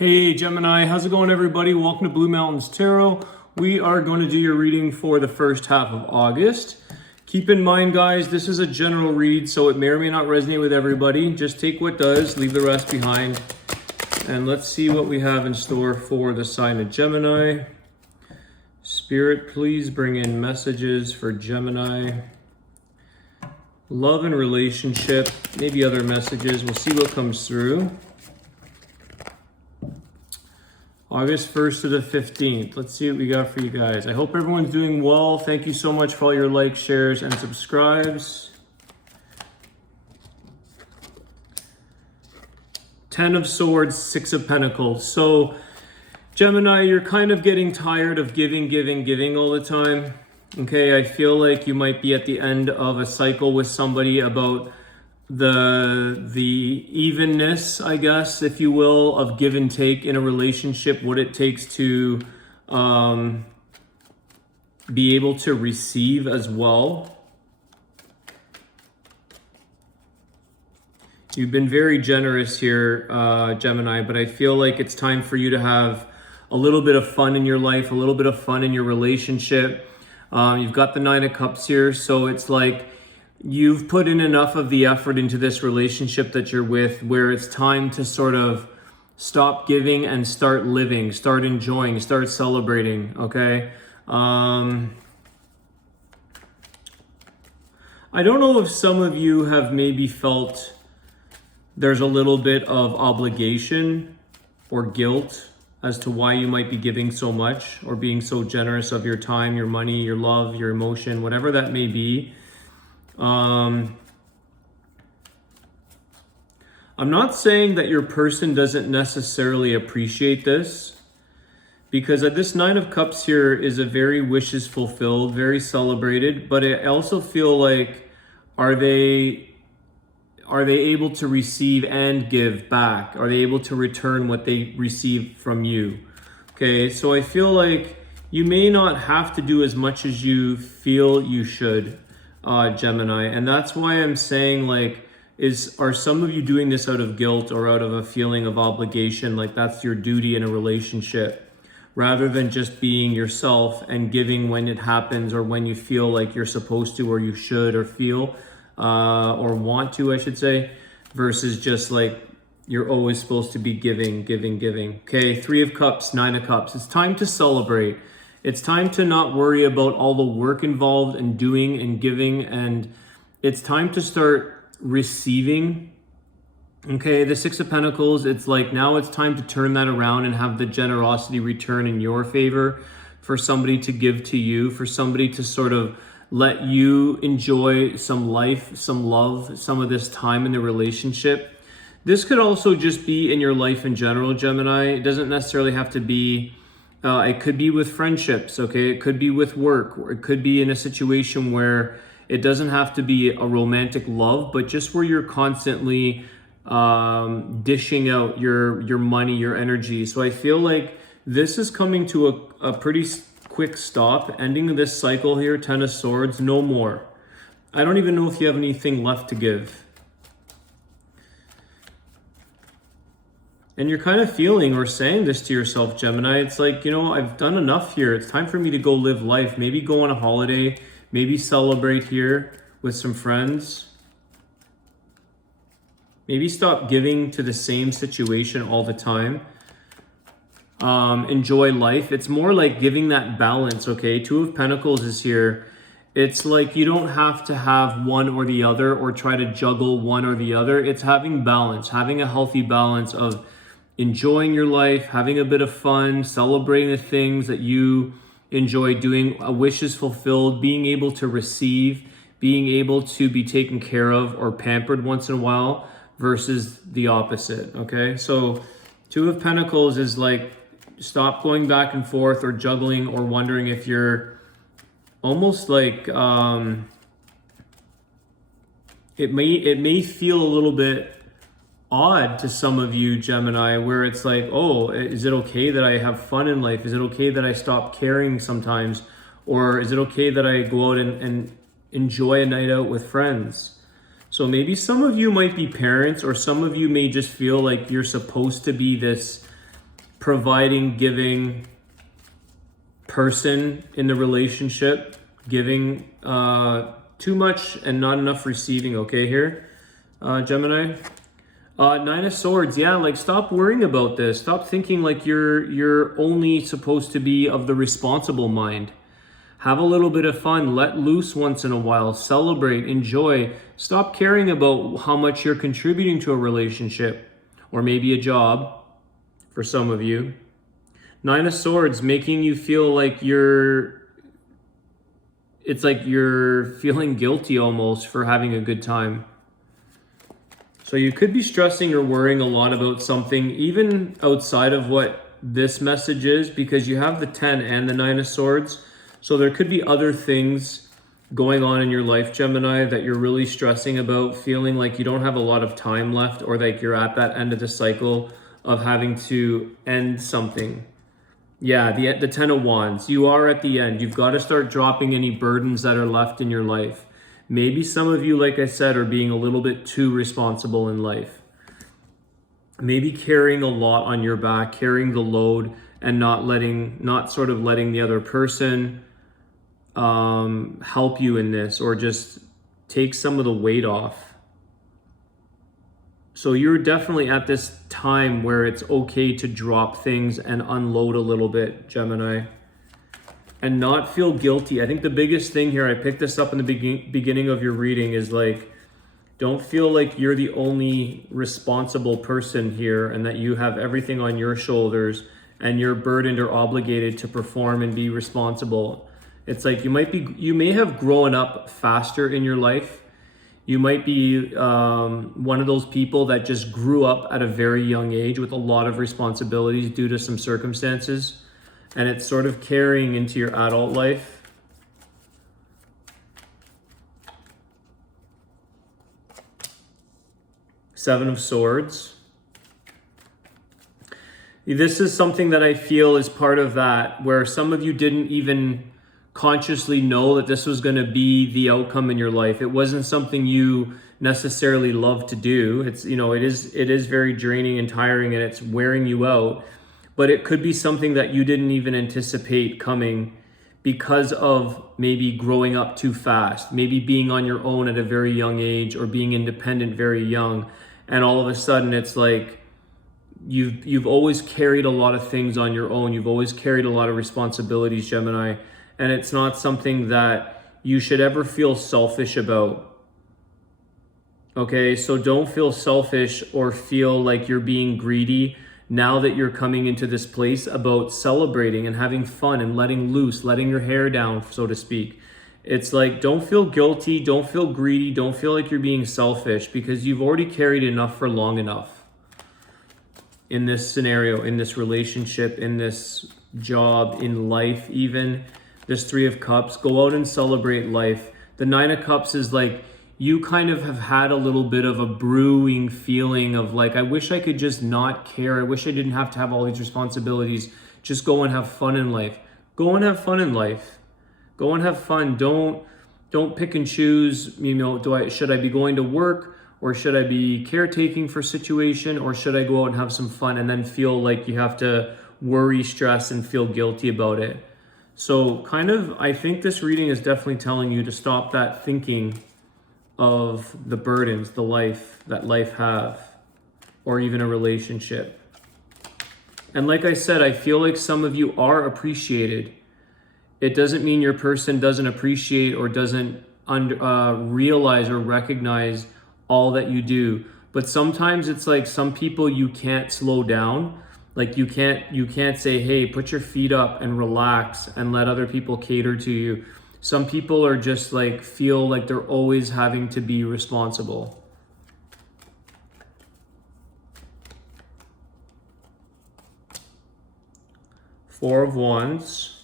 Hey Gemini, how's it going everybody? Welcome to Blue Mountains Tarot. We are going to do your reading for the first half of August. Keep in mind guys, this is a general read, so it may or may not resonate with everybody. Just take what does, leave the rest behind. And let's see what we have in store for the sign of Gemini. Spirit, please bring in messages for Gemini. Love and relationship, maybe other messages. We'll see what comes through. August 1st to the 15th. Let's see what we got for you guys. I hope everyone's doing well. Thank you so much for all your likes, shares, and subscribes. 10 of Swords, 6 of Pentacles. So, Gemini, you're kind of getting tired of giving all the time. Okay, I feel like you might be at the end of a cycle with somebody about the evenness, I guess, if you will, of give and take in a relationship, what it takes to be able to receive as well. You've been very generous here, Gemini, but I feel like it's time for you to have a little bit of fun in your life, a little bit of fun in your relationship. You've got the 9 of Cups here, so it's like you've put in enough of the effort into this relationship that you're with where it's time to sort of stop giving and start living, start enjoying, start celebrating, okay? I don't know if some of you have maybe felt there's a little bit of obligation or guilt as to why you might be giving so much or being so generous of your time, your money, your love, your emotion, whatever that may be. I'm not saying that your person doesn't necessarily appreciate this, because this 9 of Cups here is a very wishes fulfilled, very celebrated, but I also feel like are they able to receive and give back? Are they able to return what they receive from you? Okay, so I feel like you may not have to do as much as you feel you should, Gemini, and that's why I'm saying, like, are some of you doing this out of guilt or out of a feeling of obligation, like that's your duty in a relationship, rather than just being yourself and giving when it happens or when you feel like you're supposed to or you should or feel or want to, I should say, versus just like you're always supposed to be giving. Okay, 3 of Cups, 9 of Cups. It's time to celebrate. It's time to not worry about all the work involved in doing and giving, and it's time to start receiving. Okay, the 6 of Pentacles, it's like now it's time to turn that around and have the generosity return in your favor, for somebody to give to you, for somebody to sort of let you enjoy some life, some love, some of this time in the relationship. This could also just be in your life in general, Gemini. It doesn't necessarily have to be it could be with friendships, okay? It could be with work, or it could be in a situation where it doesn't have to be a romantic love, but just where you're constantly dishing out your money, your energy. So I feel like this is coming to a pretty quick stop, ending this cycle here, 10 of Swords, no more. I don't even know if you have anything left to give. And you're kind of feeling or saying this to yourself, Gemini. It's like, you know, I've done enough here. It's time for me to go live life. Maybe go on a holiday. Maybe celebrate here with some friends. Maybe stop giving to the same situation all the time. Enjoy life. It's more like giving that balance, okay? 2 of Pentacles is here. It's like you don't have to have one or the other or try to juggle one or the other. It's having balance, having a healthy balance of enjoying your life, having a bit of fun, celebrating the things that you enjoy doing, wishes fulfilled, being able to receive, being able to be taken care of or pampered once in a while, versus the opposite, okay? So 2 of Pentacles is like, stop going back and forth or juggling or wondering if you're almost like, it may feel a little bit odd to some of you, Gemini, where it's like, oh, is it okay that I have fun in life? Is it okay that I stop caring sometimes? Or is it okay that I go out and enjoy a night out with friends? So maybe some of you might be parents, or some of you may just feel like you're supposed to be this providing, giving person in the relationship, giving too much and not enough receiving, okay, here, Gemini. Nine of Swords, yeah, like stop worrying about this. Stop thinking like you're only supposed to be of the responsible mind. Have a little bit of fun, let loose once in a while, celebrate, enjoy. Stop caring about how much you're contributing to a relationship or maybe a job for some of you. Nine of Swords, making you feel like it's like you're feeling guilty almost for having a good time. So you could be stressing or worrying a lot about something, even outside of what this message is, because you have the 10 and the 9 of Swords. So there could be other things going on in your life, Gemini, that you're really stressing about, feeling like you don't have a lot of time left, or like you're at that end of the cycle of having to end something. Yeah, the 10 of Wands, you are at the end. You've got to start dropping any burdens that are left in your life. Maybe some of you, like I said, are being a little bit too responsible in life. Maybe carrying a lot on your back, carrying the load, and not sort of letting the other person help you in this, or just take some of the weight off. So you're definitely at this time where it's okay to drop things and unload a little bit, Gemini, and not feel guilty. I think the biggest thing here, I picked this up in the beginning of your reading, is like, don't feel like you're the only responsible person here and that you have everything on your shoulders and you're burdened or obligated to perform and be responsible. It's like you may have grown up faster in your life. You might be one of those people that just grew up at a very young age with a lot of responsibilities due to some circumstances, and it's sort of carrying into your adult life. Seven of Swords. This is something that I feel is part of that, where some of you didn't even consciously know that this was going to be the outcome in your life. It wasn't something you necessarily love to do. It's, it is very draining and tiring, and it's wearing you out. But it could be something that you didn't even anticipate coming because of maybe growing up too fast, maybe being on your own at a very young age, or being independent very young. And all of a sudden it's like you've always carried a lot of things on your own. You've always carried a lot of responsibilities, Gemini. And it's not something that you should ever feel selfish about. Okay, so don't feel selfish or feel like you're being greedy now that you're coming into this place about celebrating and having fun and letting loose, letting your hair down, so to speak. It's like, don't feel guilty, don't feel greedy, don't feel like you're being selfish, because you've already carried enough for long enough. In this scenario, in this relationship, in this job, in life even. This Three of Cups, go out and celebrate life. The Nine of Cups is like, you kind of have had a little bit of a brewing feeling of like, I wish I could just not care. I wish I didn't have to have all these responsibilities. Just go and have fun in life. Go and have fun in life. Go and have fun. Don't pick and choose, should I be going to work, or should I be caretaking for situation, or should I go out and have some fun and then feel like you have to worry, stress, and feel guilty about it? So I think this reading is definitely telling you to stop that thinking of the burdens, the life that life have, or even a relationship. And like I said, I feel like some of you are appreciated. It doesn't mean your person doesn't appreciate or doesn't realize or recognize all that you do. But sometimes it's like some people you can't slow down. Like you can't say, hey, put your feet up and relax and let other people cater to you. Some people are just like, feel like they're always having to be responsible. Four of Wands.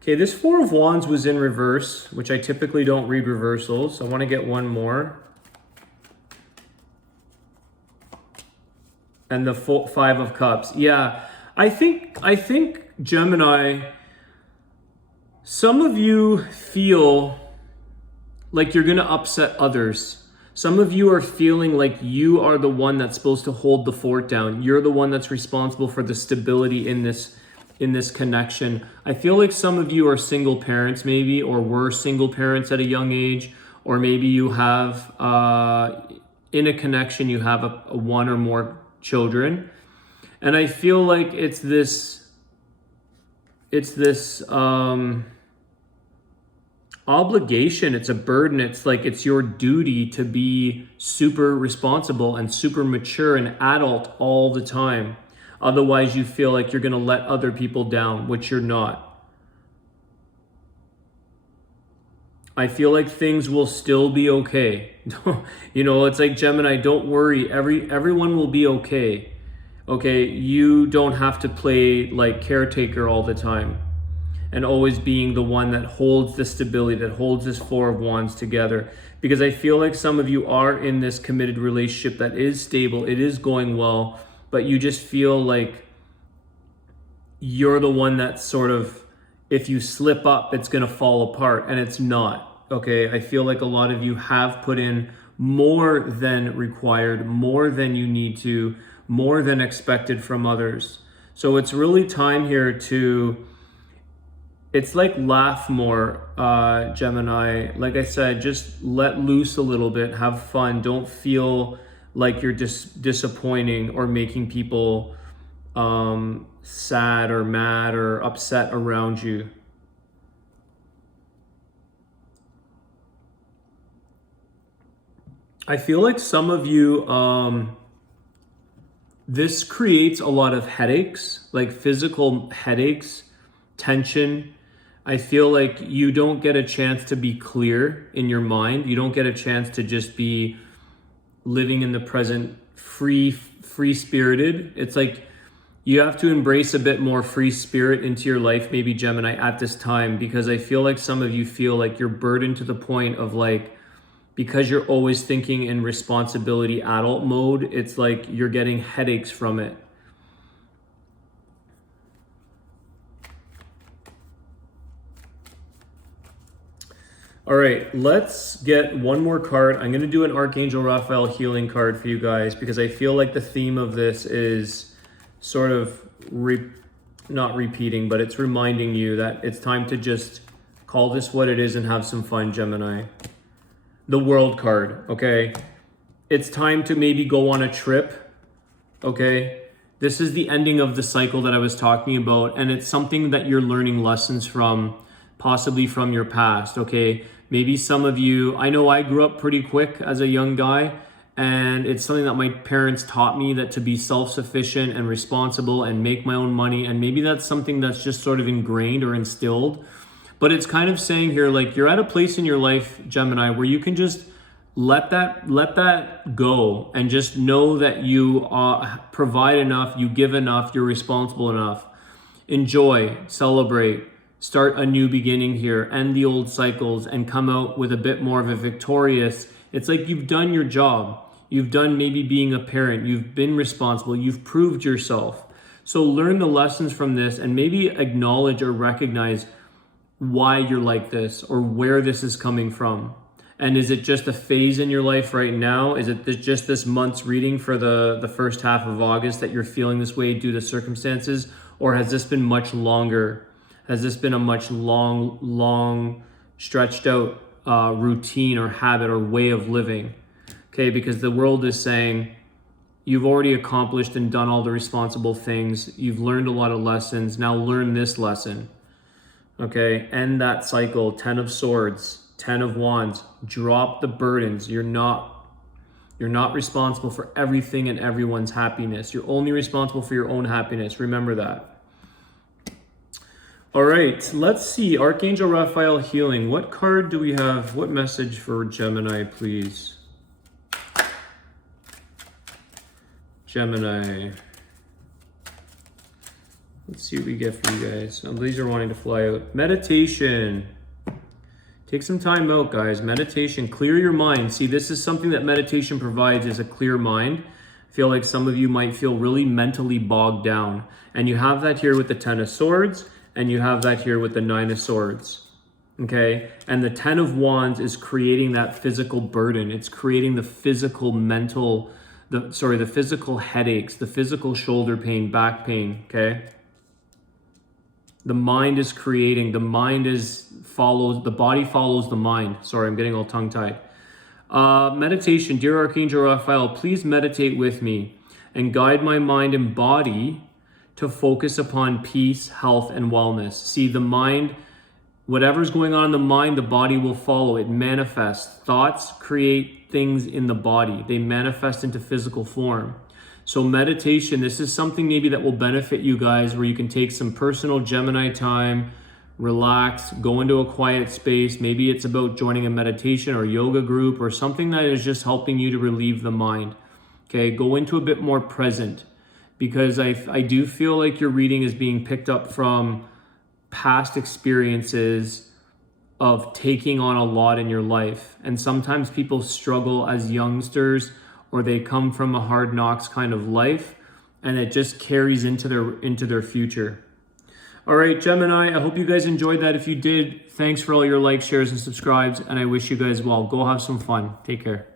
Okay, this Four of Wands was in reverse, which I typically don't read reversals. I want to get one more. And the Five of Cups. Yeah, I think Gemini, some of you feel like you're going to upset others. Some of you are feeling like you are the one that's supposed to hold the fort down. You're the one that's responsible for the stability in this connection. I feel like some of you are single parents maybe, or were single parents at a young age, or maybe you have, in a connection, you have a one or more children. And I feel like it's this obligation, it's a burden, it's like it's your duty to be super responsible and super mature and adult all the time. Otherwise you feel like you're going to let other people down, which you're not. I feel like things will still be okay. You know, it's like Gemini, don't worry, everyone will be okay. Okay, you don't have to play like caretaker all the time and always being the one that holds the stability, that holds this Four of Wands together. Because I feel like some of you are in this committed relationship that is stable, it is going well, but you just feel like you're the one that sort of, if you slip up, it's gonna fall apart, and it's not, okay? I feel like a lot of you have put in more than required, more than you need to, more than expected from others. So it's really time here to, it's like laugh more, Gemini. Like I said, just let loose a little bit, have fun. Don't feel like you're disappointing or making people sad or mad or upset around you. I feel like some of you, this creates a lot of headaches, like physical headaches, tension. I feel like you don't get a chance to be clear in your mind. You don't get a chance to just be living in the present, free-spirited. It's like you have to embrace a bit more free spirit into your life, maybe Gemini, at this time, because I feel like some of you feel like you're burdened to the point of like, because you're always thinking in responsibility adult mode, it's like you're getting headaches from it. All right, let's get one more card. I'm going to do an Archangel Raphael healing card for you guys because I feel like the theme of this is sort of not repeating, but it's reminding you that it's time to just call this what it is and have some fun, Gemini. The World card, okay? It's time to maybe go on a trip, okay? This is the ending of the cycle that I was talking about, and it's something that you're learning lessons from, possibly from your past, okay? Maybe some of you, I know I grew up pretty quick as a young guy, and it's something that my parents taught me, that to be self-sufficient and responsible and make my own money, and maybe that's something that's just sort of ingrained or instilled. But it's kind of saying here, like, you're at a place in your life, Gemini, where you can just let that go and just know that you provide enough, you give enough, you're responsible enough. Enjoy, celebrate, start a new beginning here, end the old cycles, and come out with a bit more of a victorious. It's like you've done your job. You've done maybe being a parent. You've been responsible. You've proved yourself. So learn the lessons from this and maybe acknowledge or recognize why you're like this or where this is coming from. And is it just a phase in your life right now? Is it just this month's reading for the first half of August that you're feeling this way due to circumstances? Or has this been much longer? Has this been a much long stretched out routine or habit or way of living? Okay, because the world is saying you've already accomplished and done all the responsible things. You've learned a lot of lessons. Now learn this lesson. Okay, end that cycle. 10 of Swords, 10 of Wands. Drop the burdens. You're not responsible for everything and everyone's happiness. You're only responsible for your own happiness. Remember that. All right, let's see. Archangel Raphael healing. What card do we have? What message for Gemini, please? Gemini. Let's see what we get for you guys. These are wanting to fly out. Meditation. Take some time out, guys. Meditation. Clear your mind. See, this is something that meditation provides, is a clear mind. I feel like some of you might feel really mentally bogged down. And you have that here with the 10 of Swords, and you have that here with the 9 of Swords. Okay, and the 10 of Wands is creating that physical burden. It's creating the physical mental, the physical headaches, the physical shoulder pain, back pain, okay? The mind is creating, the body follows the mind. Sorry, I'm getting all tongue-tied. Meditation, dear Archangel Raphael, please meditate with me and guide my mind and body to focus upon peace, health, and wellness. See, the mind, whatever's going on in the mind, the body will follow. It manifests. Thoughts create things in the body. They manifest into physical form. So meditation, this is something maybe that will benefit you guys, where you can take some personal Gemini time, relax, go into a quiet space. Maybe it's about joining a meditation or yoga group or something that is just helping you to relieve the mind. Okay, go into a bit more present, because I do feel like your reading is being picked up from past experiences of taking on a lot in your life. And sometimes people struggle as youngsters, or they come from a hard knocks kind of life, and it just carries into their future. All right, Gemini, I hope you guys enjoyed that. If you did, thanks for all your likes, shares, and subscribes, and I wish you guys well. Go have some fun. Take care.